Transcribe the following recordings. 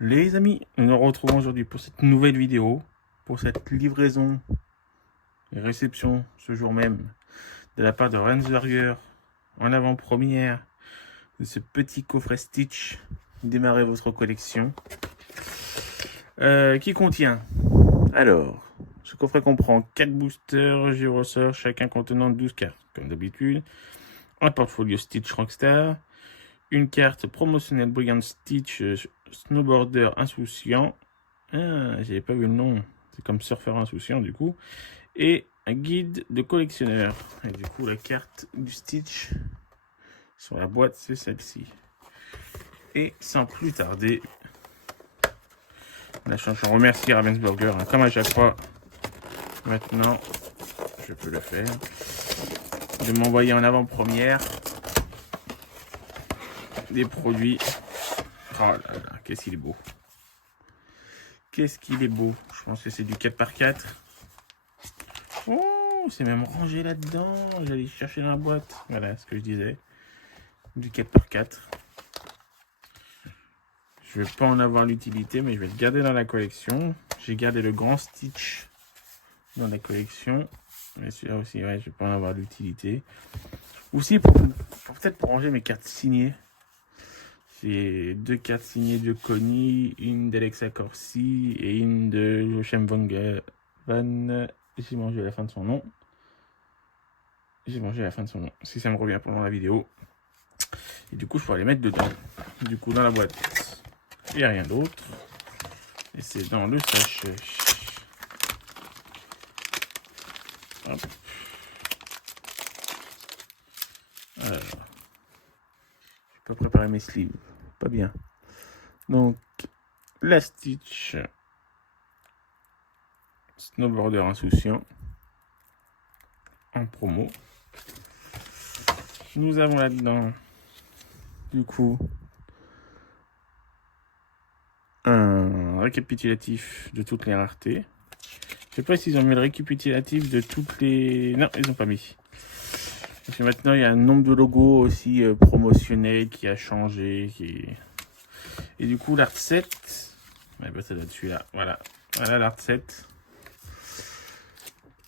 Les amis, nous nous retrouvons aujourd'hui pour cette nouvelle vidéo, pour cette livraison et réception ce jour même de la part de Rensburger en avant-première de ce petit coffret Stitch. Démarrez votre collection qui contient, alors, ce coffret comprend 4 boosters gyrosaures, chacun contenant 12 cartes, comme d'habitude, un portfolio Stitch Rockstar, une carte promotionnelle Brilliant Stitch Snowboarder Insouciant. Ah, j'avais pas vu le nom. C'est comme Surfeur Insouciant du coup. Et un guide de collectionneur. Et du coup, la carte du Stitch sur la boîte, c'est celle-ci. Et sans plus tarder, je remercie Ravensburger, hein, comme à chaque fois. Maintenant, je peux le faire. De m'envoyer en avant-première des produits. Oh là là, qu'est-ce qu'il est beau. Qu'est-ce qu'il est beau. Je pense que c'est du 4x4. Oh, c'est même rangé là-dedans. J'allais chercher dans la boîte. Voilà ce que je disais. Du 4x4. Je vais pas en avoir l'utilité, mais je vais le garder dans la collection. J'ai gardé le grand Stitch dans la collection. Mais celui-là aussi, ouais, je vais pas en avoir l'utilité. Aussi, peut-être pour ranger mes cartes signées. J'ai 2 cartes signées de Connie, une d'Alexa Corsi et une de Jochem Van. J'ai mangé à la fin de son nom. J'ai mangé à la fin de son nom. Si ça me revient pendant la vidéo. Et du coup, je pourrais les mettre dedans. Du coup, dans la boîte, il n'y a rien d'autre. Et c'est dans le sachet. Hop. Alors, je vais pas préparer mes sleeves. Pas bien. Donc, la Stitch Snowboarder Insouciant en promo. Nous avons là-dedans, du coup, un récapitulatif de toutes les raretés. Je sais pas s'ils ont mis le récapitulatif de toutes les... Non, ils n'ont pas mis. Parce que maintenant, il y a un nombre de logos aussi promotionnels qui a changé. Et du coup, l'art set... Ouais, bah, ça doit être celui-là. Voilà. Voilà l'art set.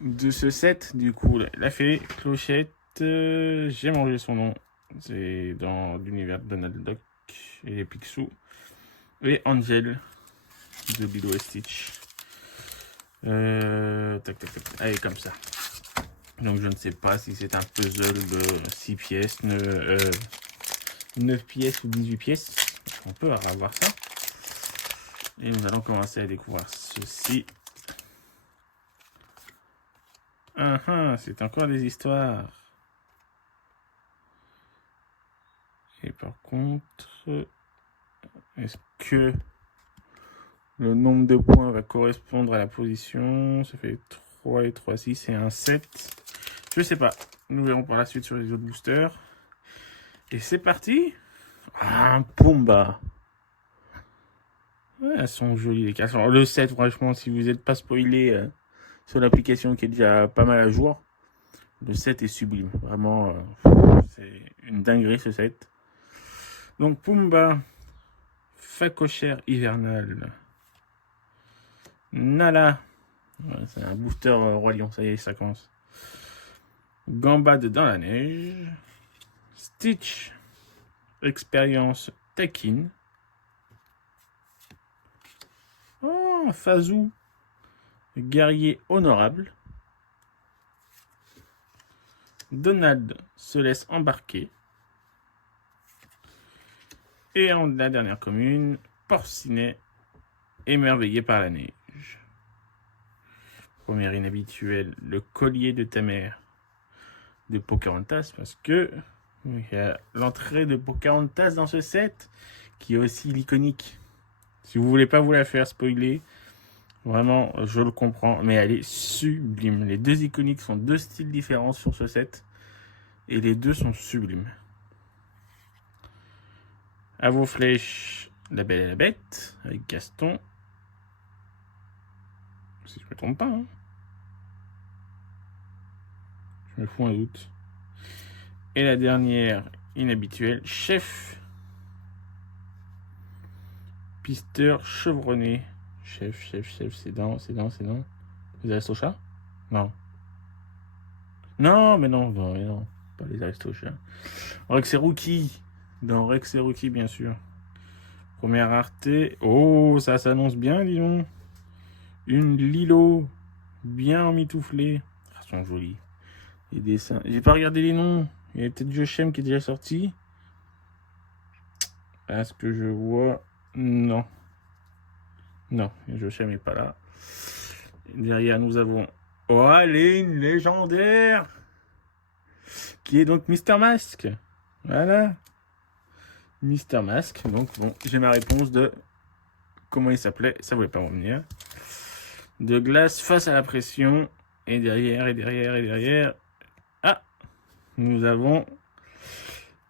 De ce set, du coup, la fée, Clochette, j'ai mangé son nom. C'est dans l'univers de Donald Duck et les Picsou. Et Angel de Lilo et Stitch. Tac, tac, tac. Allez, comme ça. Donc, je ne sais pas si c'est un puzzle de 6 pièces, 9 pièces ou 18 pièces. On peut avoir ça. Et nous allons commencer à découvrir ceci. C'est encore des histoires. Et par contre, est-ce que le nombre de points va correspondre à la position? Ça fait 3 et 3, 6 et un 7. Je sais pas. Nous verrons par la suite sur les autres boosters. Et c'est parti. Ah, un Pumba. Ouais, elles sont jolies les cartes. Alors, le 7, franchement, si vous n'êtes pas spoilé sur l'application qui est déjà pas mal à jour, le 7 est sublime. Vraiment, c'est une dinguerie ce set. Donc Pumba, Facochère hivernale, Nala, ouais, c'est un booster Roi Lion, ça y est, ça commence. Gambade dans la neige, Stitch, expérience taquine. Oh, Fazou, guerrier honorable. Donald se laisse embarquer. Et en la dernière commune, Porcinet, émerveillé par la neige. Première inhabituelle, le collier de ta mère de Pocahontas, parce que il y a l'entrée de Pocahontas dans ce set, qui est aussi l'iconique. Si vous voulez pas vous la faire spoiler, vraiment, je le comprends, mais elle est sublime. Les deux iconiques sont deux styles différents sur ce set, et les deux sont sublimes. À vos flèches, La Belle et la Bête, avec Gaston. Si je me trompe pas, hein. Je me fous un doute. Et la dernière inhabituelle, Chef. Pisteur chevronné. Chef, c'est dans. Les Aristochats? Non. Non, mais non, pas les Aristochats. Rex et Rookie. Dans Rex et Rookie, bien sûr. Première rareté. Oh, ça s'annonce bien, dis donc. Une Lilo. Bien emmitouflée. Elles sont jolies. Les dessins. J'ai pas regardé les noms. Il y a peut-être Joshem qui est déjà sorti. Est-ce que je vois? Non. Non, Joshem n'est pas là. Derrière, nous avons... Oh, allez, une légendaire qui est donc Mister Mask. Voilà. Mister Mask. Donc, bon, j'ai ma réponse de... Comment il s'appelait? Ça voulait pas revenir. De glace face à la pression. Et derrière... Ah! Nous avons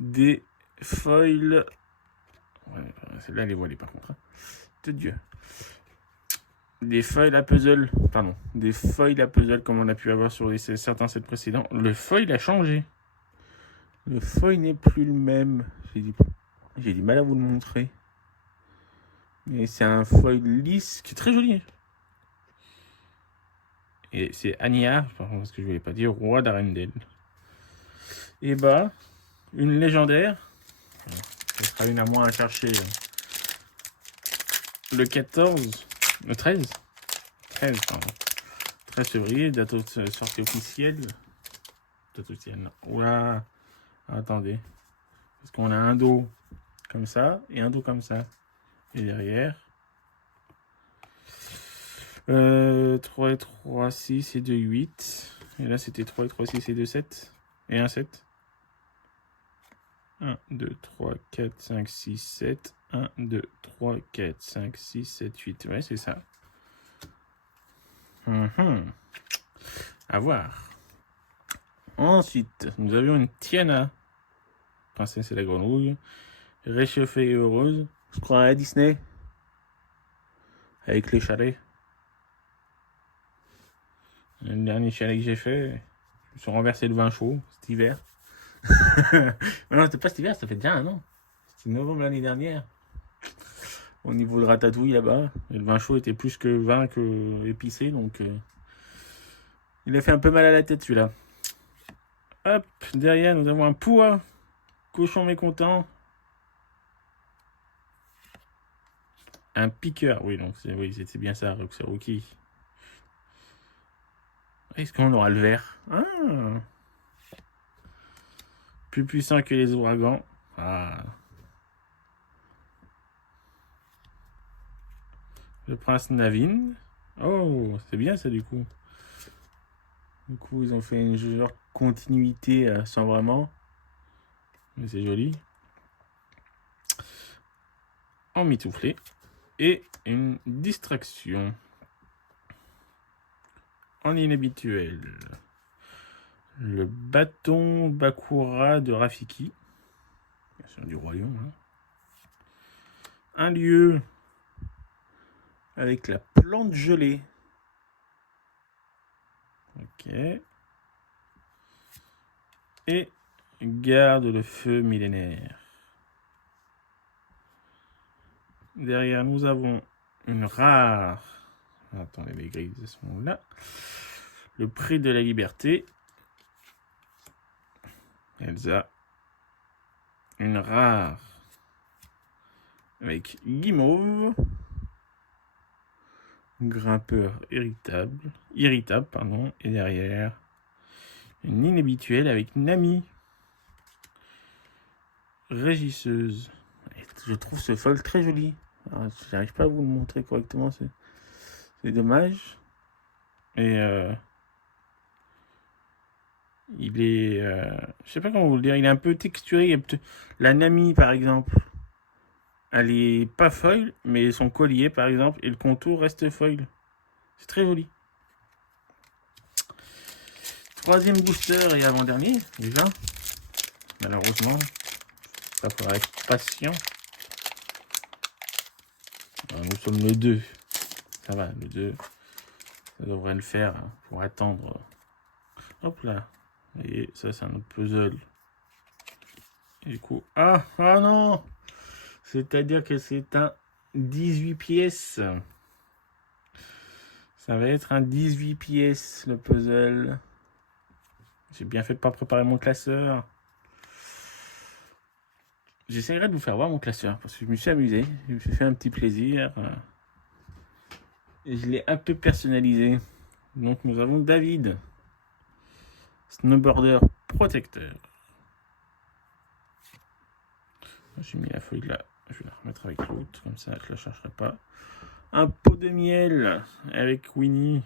des foils... Ouais, celle-là, elle est voilée, par contre. Hein. De Dieu. Des foils à puzzle. Pardon. Des foils à puzzle, comme on a pu avoir sur certains sets précédents. Le foil a changé. Le foil n'est plus le même. J'ai du mal à vous le montrer. Mais c'est un foil lisse qui est très joli. Et c'est Anya, parce que je ne voulais pas dire roi d'Arendelle. Et bah, une légendaire. Ce sera une à moins à chercher. Le 14, le 13. 13, pardon. 13 février, date de sortie officielle. Date officielle, non. Oula, attendez. Parce qu'on a un dos comme ça et un dos comme ça. Et derrière. 3 et 3, 6 et 2, 8. Et là, c'était 3 et 3, 6 et 2, 7. Et 1, 7. 1, 2, 3, 4, 5, 6, 7. 1, 2, 3, 4, 5, 6, 7, 8. Ouais, c'est ça. À voir. Ensuite, nous avions une Tiana. Princesse et la grenouille. Réchauffée et heureuse. Je crois à Disney. Avec les chalets. Le dernier chalet que j'ai fait, je me suis renversé le vin chaud cet hiver. Non, c'était pas cet hiver, ça fait déjà un an. C'était novembre l'année dernière. Au niveau de Ratatouille là-bas. Et le vin chaud était plus que vin que épicé, donc il a fait un peu mal à la tête celui-là. Hop, derrière nous avons un Poua. Cochon mécontent. Un piqueur, oui, donc c'était bien ça, Rox et Rookie. Est-ce qu'on aura le vert? Plus puissant que les ouragans. Ah. Le prince Navin. Oh, c'est bien ça du coup. Du coup, ils ont fait une genre continuité sans vraiment. Mais c'est joli. En mitouflé. Et une distraction. En inhabituel. Le bâton Bakura de Rafiki. Bien sûr, du royaume. Hein. Un lieu. Avec la plante gelée. Ok. Et garde le feu millénaire. Derrière, nous avons une rare. Attendez, les grilles sont là. Le prix de la liberté. Elsa. Une rare. Avec Guimauve. Grimpeur irritable, pardon. Et derrière, une inhabituelle avec Nami. Régisseuse. Je trouve ce foil très joli. J'arrive pas à vous le montrer correctement, c'est dommage. Et il est, je sais pas comment vous le dire, il est un peu texturé. La Nami par exemple, elle est pas foil, mais son collier par exemple et le contour reste foil. C'est très joli. Troisième booster et avant-dernier déjà. Malheureusement, ça faudra être patient. Nous sommes le 2. Ça va, le 2. Ça devrait le faire pour attendre. Hop là. Et ça, c'est un autre puzzle. Et du coup. Ah non! C'est-à-dire que c'est un 18 pièces. Ça va être un 18 pièces, le puzzle. J'ai bien fait de pas préparer mon classeur. J'essaierai de vous faire voir mon classeur, parce que je me suis amusé. Je me suis fait un petit plaisir. Et je l'ai un peu personnalisé. Donc nous avons David. Snowboarder protecteur. J'ai mis la feuille là. Je vais la remettre avec l'autre, comme ça je ne la chercherai pas. Un pot de miel avec Winnie.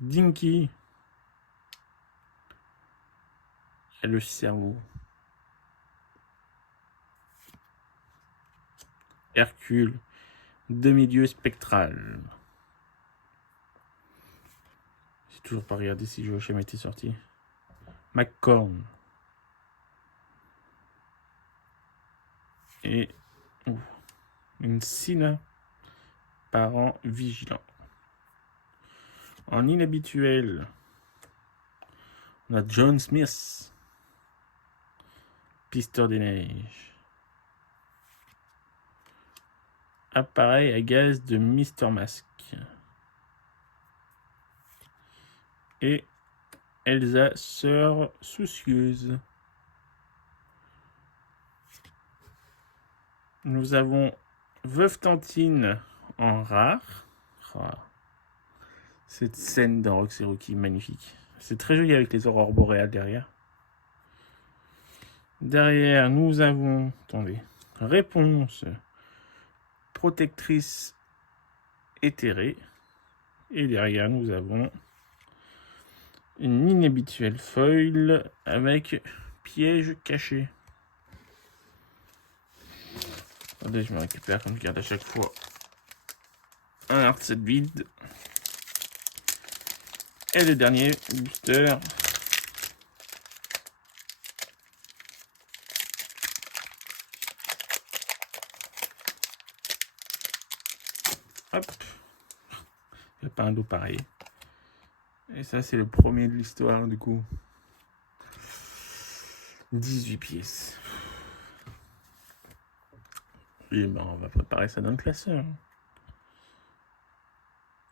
Dinky. Et le cerveau. Hercule. Demi-dieu spectral. J'ai toujours pas regardé si Joachim était sorti. McCorn. Et une Sina. Parent vigilant. En inhabituel, on a John Smith. Pisteur des neiges. Appareil à gaz de Mr. Mask. Et Elsa, sœur soucieuse. Nous avons Veuve Tantine en rare. Oh, cette scène dans Roxy Rookie, magnifique. C'est très joli avec les aurores boréales derrière. Derrière, nous avons, attendez, réponse, protectrice éthérée. Et derrière, nous avons une inhabituelle foil avec piège caché. Attendez, je me récupère comme je garde à chaque fois un art set vide. Et le dernier booster. Hop. Il n'y a pas un dos pareil. Et ça, c'est le premier de l'histoire, du coup. 18 pièces. Et ben, on va préparer ça dans le classeur.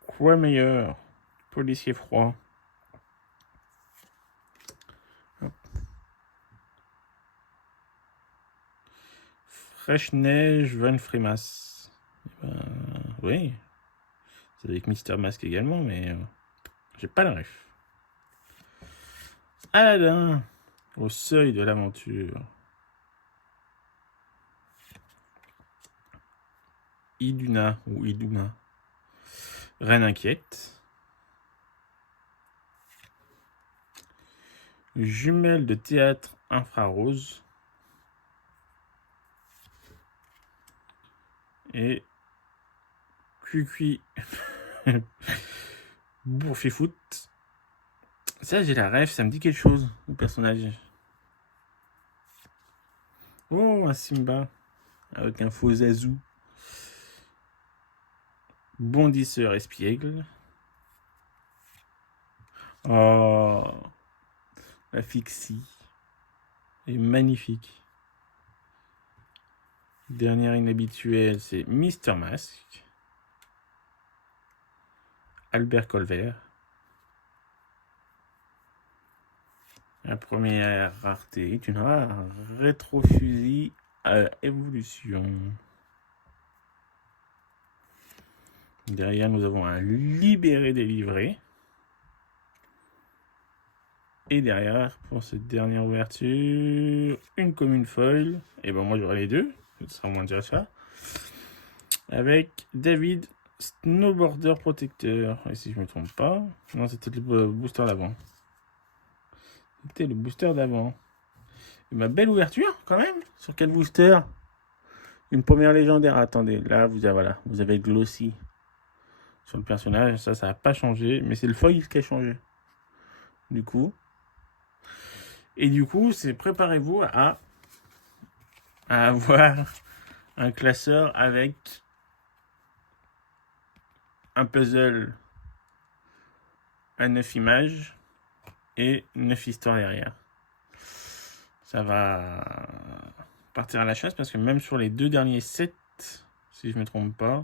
Quoi meilleur? Policier froid. Hop. Fraîche neige, Van Frimas. Oui. C'est avec Mr. Mask également, mais j'ai pas la ref. Aladdin, au seuil de l'aventure. Iduna ou Iduna. Reine inquiète. Jumelle de théâtre infrarose. Et Cucuy Bourfifoot. Ça, j'ai la ref, ça me dit quelque chose, le personnage. Oh, un Simba avec un faux Zazu. Bondisseur espiègle. Oh, la fixie est magnifique. Dernière inhabituelle, c'est Mr. Mask. Albert Colvert. La première rareté est une rare rétrofusil à évolution. Derrière, nous avons un libéré délivré. Et derrière, pour cette dernière ouverture, une commune foil. Et ben moi, j'aurai les deux. Ce sera moins déjà ça. Avec David, snowboarder protecteur. Et si je ne me trompe pas, non, c'était le booster d'avant. C'était le booster d'avant. Et ma belle ouverture, quand même. Sur quel booster? Une première légendaire. Attendez, là, vous avez Glossy sur le personnage. Ça n'a pas changé. Mais c'est le foil qui a changé. Du coup. Et du coup, c'est préparez-vous à avoir un classeur avec un puzzle à 9 images et 9 histoires derrière. Ça va partir à la chasse parce que même sur les 2 derniers sets, si je me trompe pas,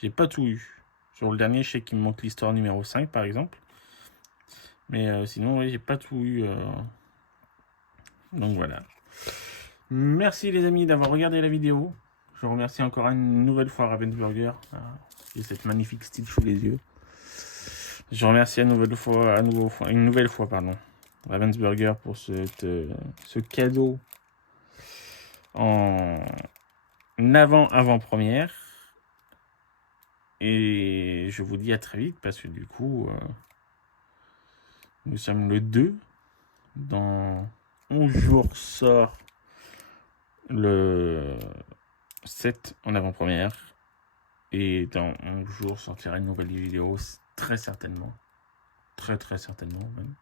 j'ai pas tout eu. Sur le dernier, je sais qu'il me manque l'histoire numéro 5 par exemple. Mais sinon, oui, j'ai pas tout eu. Donc voilà. Merci les amis d'avoir regardé la vidéo. Je remercie encore une nouvelle fois Ravensburger. J'ai cette magnifique style sous les yeux. Je remercie une nouvelle fois, Ravensburger pour ce cadeau en avant-première. Et je vous dis à très vite parce que du coup, nous sommes le 2. Dans 11 jours sort le 7 en avant-première. Et dans 11 jours sortira une nouvelle vidéo, très certainement. Très certainement même.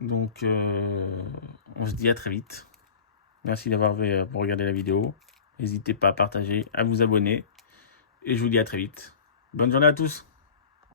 Donc, on se dit à très vite. Merci d'avoir regardé la vidéo. N'hésitez pas à partager, à vous abonner. Et je vous dis à très vite. Bonne journée à tous.